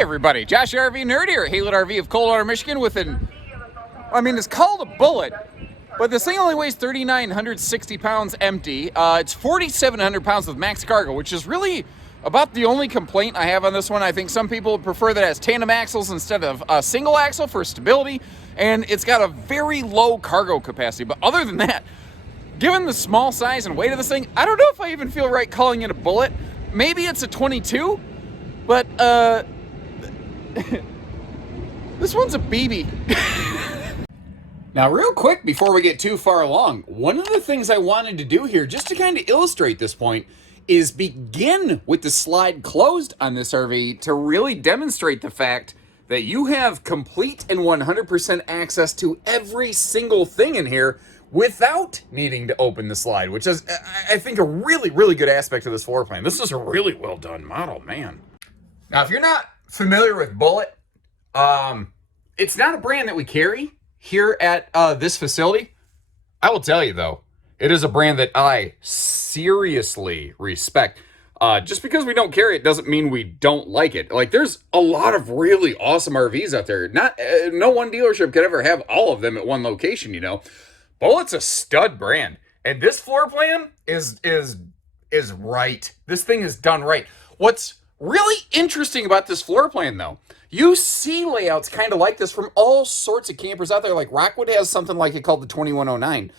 Everybody, Josh RV Nerd here, Haylett RV of Coldwater, Michigan with it's called a Bullet, but this thing only weighs 3,960 pounds empty. It's 4,700 pounds with max cargo, which is really about the only complaint I have on this one. I think some people prefer that it has tandem axles instead of a single axle for stability, and it's got a very low cargo capacity. But other than that, given the small size and weight of this thing, I don't know if I even feel right calling it a Bullet. Maybe it's a 22, but this one's a BB. Now, real quick, before we get too far along, one of the things I wanted to do here, just to kind of illustrate this point, is begin with the slide closed on this RV to really demonstrate the fact that you have complete and 100% access to every single thing in here without needing to open the slide, which is, I think, a really, really good aspect of this floor plan. This is a really well done model, man. Now, if you're not familiar with Bullet, it's not a brand that we carry here at this facility. I will tell you, though, it is a brand that I seriously respect. Just because we don't carry it doesn't mean we don't like it. Like, there's a lot of really awesome RVs out there. No one dealership could ever have all of them at one location, you know. Bullet's a stud brand, and this floor plan is right. This thing is done right. What's really interesting about this floor plan, though, you see layouts kind of like this from all sorts of campers out there. Like Rockwood has something like it called the 2109.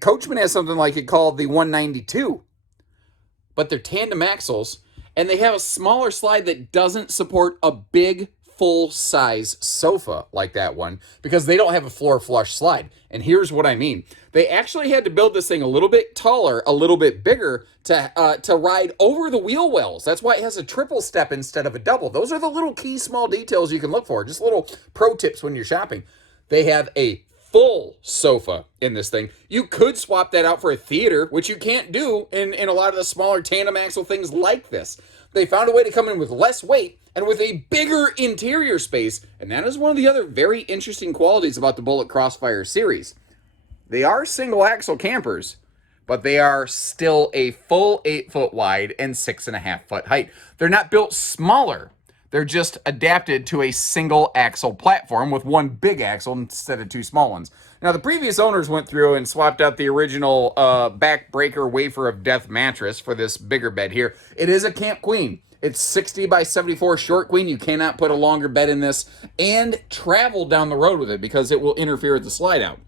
Coachman has something like it called the 192. But they're tandem axles, and they have a smaller slide that doesn't support a big full-size sofa like that one because they don't have a floor flush slide. And here's what I mean. They actually had to build this thing a little bit taller, a little bit bigger to ride over the wheel wells. That's why it has a triple step instead of a double. Those are the little key small details you can look for. Just little pro tips when you're shopping. They have a full sofa in this thing. You could swap that out for a theater, which you can't do in a lot of the smaller tandem axle things like this. They found a way to come in with less weight and with a bigger interior space, and that is one of the other very interesting qualities about the Bullet Crossfire series. They are single axle campers, but they are still a full 8 foot wide and 6.5 foot height. They're not built smaller. They're just adapted to a single axle platform with one big axle instead of two small ones. Now, the previous owners went through and swapped out the original backbreaker wafer of death mattress for this bigger bed here. It is a Camp Queen. It's 60 by 74 short queen. You cannot put a longer bed in this and travel down the road with it because it will interfere with the slide out.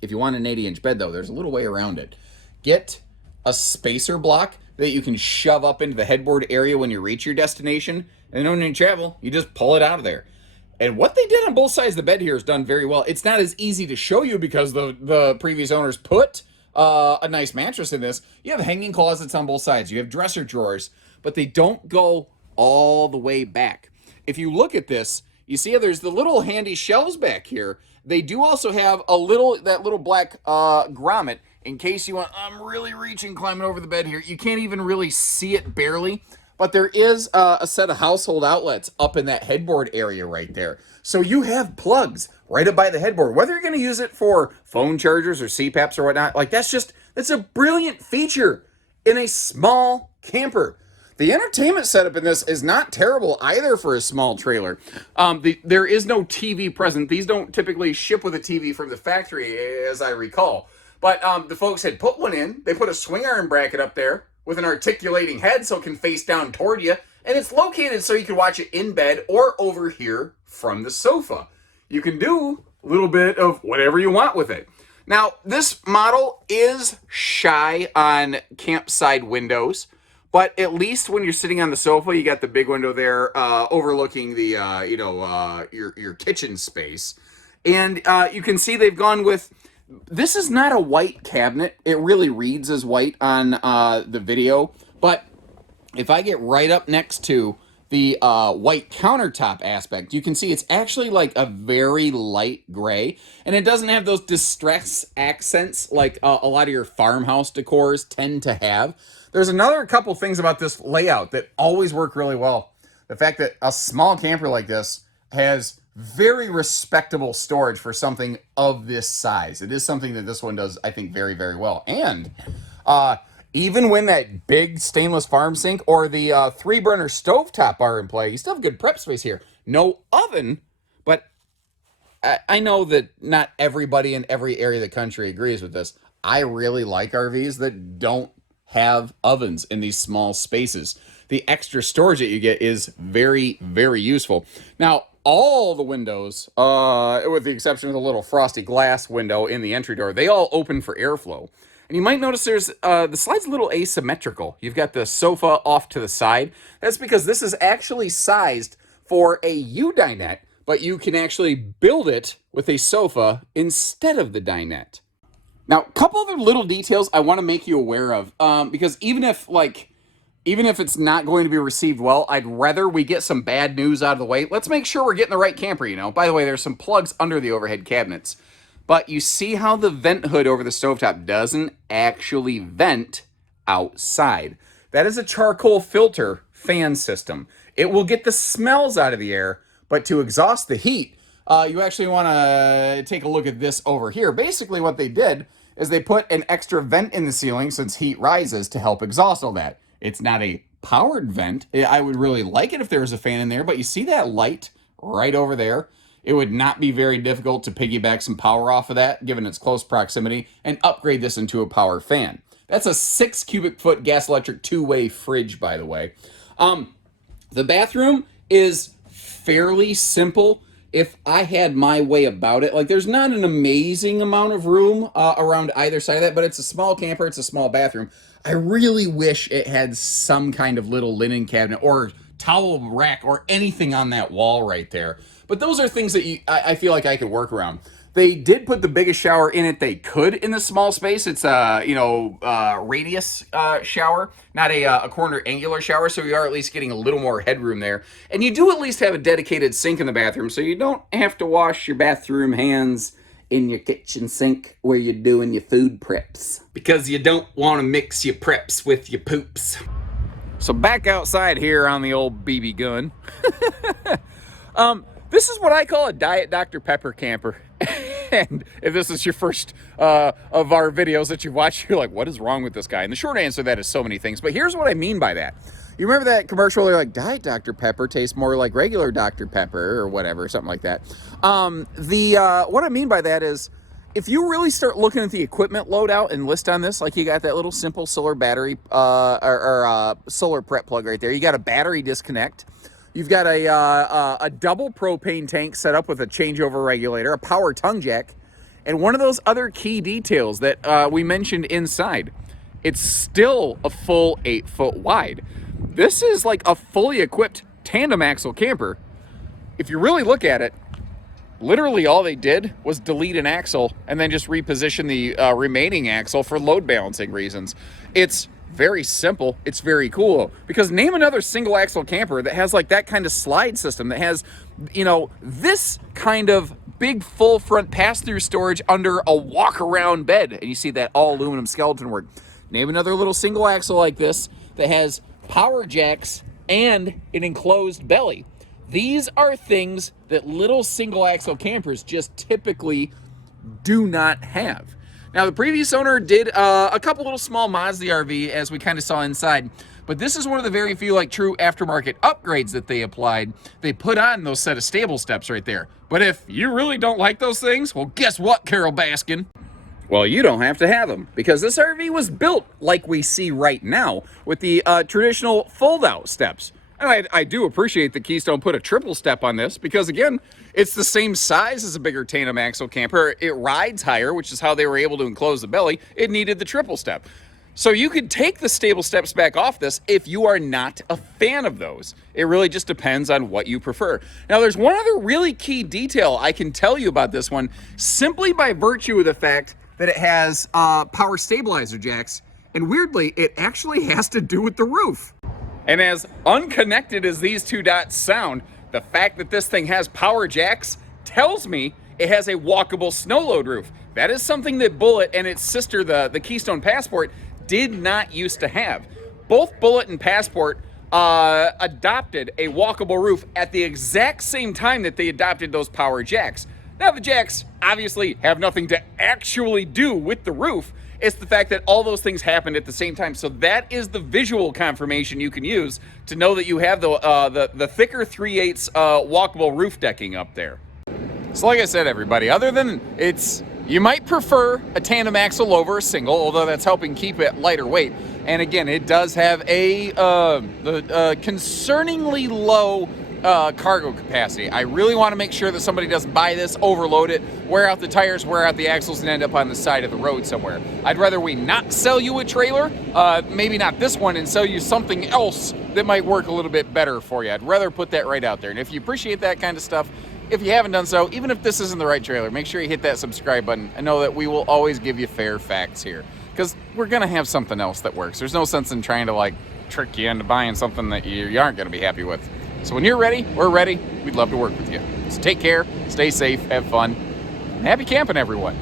If you want an 80-inch bed, though, there's a little way around it. Get a spacer block that you can shove up into the headboard area when you reach your destination. And when you travel, you just pull it out of there. And what they did on both sides of the bed here is done very well. It's not as easy to show you because the previous owners put a nice mattress in this. You have hanging closets on both sides. You have dresser drawers, but they don't go all the way back. If you look at this, you see how there's the little handy shelves back here. They do also have that little black grommet in case you want. I'm really reaching, climbing over the bed here. You can't even really see it barely. But there is a set of household outlets up in that headboard area right there. So you have plugs right up by the headboard. Whether you're going to use it for phone chargers or CPAPs or whatnot, like that's a brilliant feature in a small camper. The entertainment setup in this is not terrible either for a small trailer. There is no TV present. These don't typically ship with a TV from the factory, as I recall. But the folks had put one in. They put a swing arm bracket up there with an articulating head so it can face down toward you. And it's located so you can watch it in bed or over here from the sofa. You can do a little bit of whatever you want with it. Now, this model is shy on campside windows, but at least when you're sitting on the sofa, you got the big window there overlooking the, your kitchen space. And you can see they've gone with, this is not a white cabinet. It really reads as white on the video. But if I get right up next to the white countertop aspect, you can see it's actually like a very light gray. And it doesn't have those distress accents like a lot of your farmhouse decors tend to have. There's another couple things about this layout that always work really well. The fact that a small camper like this has very respectable storage for something of this size. It is something that this one does, I think, very, very well. And Even when that big stainless farm sink or the 3-burner stovetop are in play, you still have good prep space here. No oven, but I know that not everybody in every area of the country agrees with this. I really like RVs that don't have ovens in these small spaces. The extra storage that you get is very, very useful. Now, all the windows, with the exception of the little frosty glass window in the entry door, they all open for airflow. And you might notice there's the slide's a little asymmetrical. You've got the sofa off to the side. That's because this is actually sized for a U-dinette, but you can actually build it with a sofa instead of the dinette. Now, a couple other little details I want to make you aware of, because even if it's not going to be received well, I'd rather we get some bad news out of the way. Let's make sure we're getting the right camper, you know. By the way, there's some plugs under the overhead cabinets. But you see how the vent hood over the stovetop doesn't actually vent outside. That is a charcoal filter fan system. It will get the smells out of the air, but to exhaust the heat, you actually want to take a look at this over here. Basically what they did is they put an extra vent in the ceiling since heat rises to help exhaust all that. It's not a powered vent. I would really like it if there was a fan in there, but you see that light right over there? It would not be very difficult to piggyback some power off of that, given its close proximity, and upgrade this into a power fan. That's a 6 cubic foot gas electric 2-way fridge, by the way. The bathroom is fairly simple if I had my way about it. Like, there's not an amazing amount of room around either side of that, but it's a small camper, it's a small bathroom. I really wish it had some kind of little linen cabinet or towel rack or anything on that wall right there. But those are things that I feel like I could work around. They did put the biggest shower in it they could in the small space. It's a radius shower, not a corner angular shower, so you are at least getting a little more headroom there. And you do at least have a dedicated sink in the bathroom, so you don't have to wash your bathroom hands in your kitchen sink where you're doing your food preps, because you don't want to mix your preps with your poops. So back outside here on the old BB gun. This is what I call a Diet Dr. Pepper camper. And if this is your first of our videos that you've watched, you're like, what is wrong with this guy? And the short answer to that is so many things. But here's what I mean by that. You remember that commercial where they're like, Diet Dr. Pepper tastes more like regular Dr. Pepper or whatever, something like that. What I mean by that is, if you really start looking at the equipment loadout and list on this, like you got that little simple solar battery solar prep plug right there. You got a battery disconnect. You've got a double propane tank set up with a changeover regulator, a power tongue jack, and one of those other key details that we mentioned inside. It's still a full 8 foot wide. This is like a fully equipped tandem axle camper. If you really look at it, literally all they did was delete an axle and then just reposition the remaining axle for load balancing reasons. It's very simple. It's very cool, because name another single axle camper that has like that kind of slide system, that has, you know, this kind of big full front pass-through storage under a walk-around bed, and you see that all aluminum skeleton work. Name another little single axle like this that has power jacks and an enclosed belly. These are things that little single axle campers just typically do not have. Now, the previous owner did a couple little small mods to the RV, as we kind of saw inside, but this is one of the very few like true aftermarket upgrades that they applied. They put on those set of stable steps right there. But if you really don't like those things, well, guess what, Carol Baskin? Well, you don't have to have them, because this RV was built like we see right now with the traditional fold-out steps. And I do appreciate that Keystone put a triple step on this, because again, it's the same size as a bigger tandem axle camper. It rides higher, which is how they were able to enclose the belly. It needed the triple step. So you could take the stable steps back off this if you are not a fan of those. It really just depends on what you prefer. Now, there's one other really key detail I can tell you about this one, simply by virtue of the fact that it has power stabilizer jacks. And weirdly, it actually has to do with the roof. And as unconnected as these two dots sound, the fact that this thing has power jacks tells me it has a walkable snow load roof. That is something that Bullet and its sister, the Keystone Passport, did not used to have. Both Bullet and Passport adopted a walkable roof at the exact same time that they adopted those power jacks. Now, the jacks obviously have nothing to actually do with the roof. It's the fact that all those things happened at the same time. So that is the visual confirmation you can use to know that you have the thicker 3/8 walkable roof decking up there. So like I said, everybody, other than you might prefer a tandem axle over a single, although that's helping keep it lighter weight. And again, it does have a concerningly low cargo capacity. I really want to make sure that somebody doesn't buy this, overload it, wear out the tires, wear out the axles, and end up on the side of the road somewhere. I'd rather we not sell you a trailer, maybe not this one, and sell you something else that might work a little bit better for you. I'd rather put that right out there. And if you appreciate that kind of stuff, if you haven't done so, even if this isn't the right trailer, make sure you hit that subscribe button and know that we will always give you fair facts here. Because we're going to have something else that works. There's no sense in trying to trick you into buying something that you aren't going to be happy with. So when you're ready, we're ready. We'd love to work with you. So take care, stay safe, have fun, and happy camping, everyone.